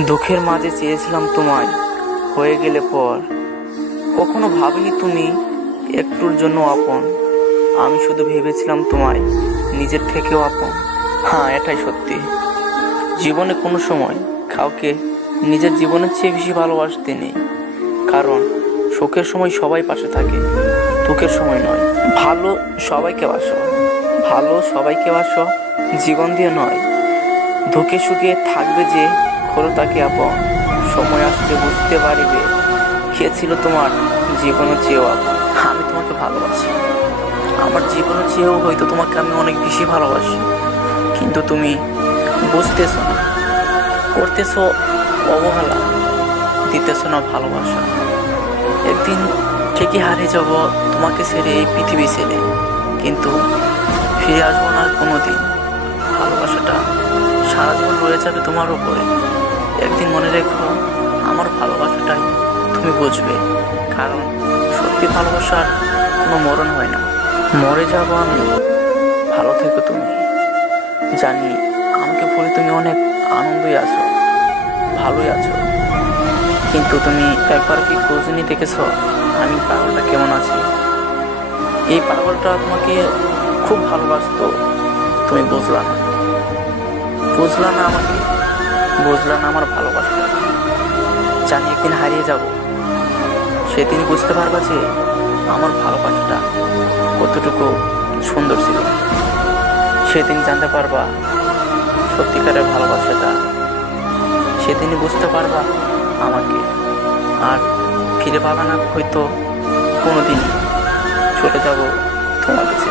দুঃখের মাঝে চেয়েছিলাম তোমায়, হয়ে গেলে পর। কখনো ভাবিনি তুমি একটুর জন্য আপন। আমি শুধু ভেবেছিলাম তোমায় নিজের থেকেও আপন। হ্যাঁ, এটাই সত্যি। জীবনে কোনো সময় কাউকে নিজের জীবনের চেয়ে বেশি ভালোবাসতে নেই, কারণ সুখের সময় সবাই পাশে থাকে, দুঃখের সময় নয়। ভালো সবাইকে বাসো, ভালো সবাইকে বাসো, জীবন দিয়ে নয়। দুঃখে সুখে থাকবে যে, করো তাকে আপন। সময় আসলে বুঝতে পারিবে কে ছিল তোমার জীবনের চেয়েও আপন। আমি তোমাকে ভালোবাসি, আমার জীবনের চেয়েও হয়তো তোমাকে আমি অনেক বেশি ভালোবাসি, কিন্তু তুমি বুঝতেছো না, করতেছো অবহেলা, দিতেছো না ভালোবাসা। একদিন ঠিকই হারিয়ে যাব তোমাকে ছেড়ে, এই পৃথিবী ছেড়ে, কিন্তু ফিরে আসবো না কোনো দিন। ভালোবাসাটা সারা জীবন রয়ে যাবে তোমার উপরে। একদিন মনে রেখো, আমার ভালোবাসাটাই তুমি বুঝবে, কারণ সত্যি ভালোবাসার কোনো মরণ হয় না। মরে যাব আমি, ভালো থেকো তুমি। জানি আমাকে বলে তুমি অনেক আনন্দই আছো, ভালোই আছো, কিন্তু তুমি একবার কি খোঁজ নিয়ে দেখেছ আমি পাগলটা কেমন আছি? এই পাগলটা তোমাকে খুব ভালোবাসতো, তুমি বুঝলা না, বুঝলা না আমাকে, বুঝলা না আমার ভালোবাসাটা। জানি একদিন হারিয়ে যাব, সেদিন বুঝতে পারবা যে আমার ভালোবাসাটা কতটুকু সুন্দর ছিল। সেদিন জানতে পারবা সত্যিকারের ভালোবাসাটা, সেদিনই বুঝতে পারবা আমাকে। আর ফিরে পাবা না হয়তো কোনোদিনই, চলে যাব তোমার কাছে।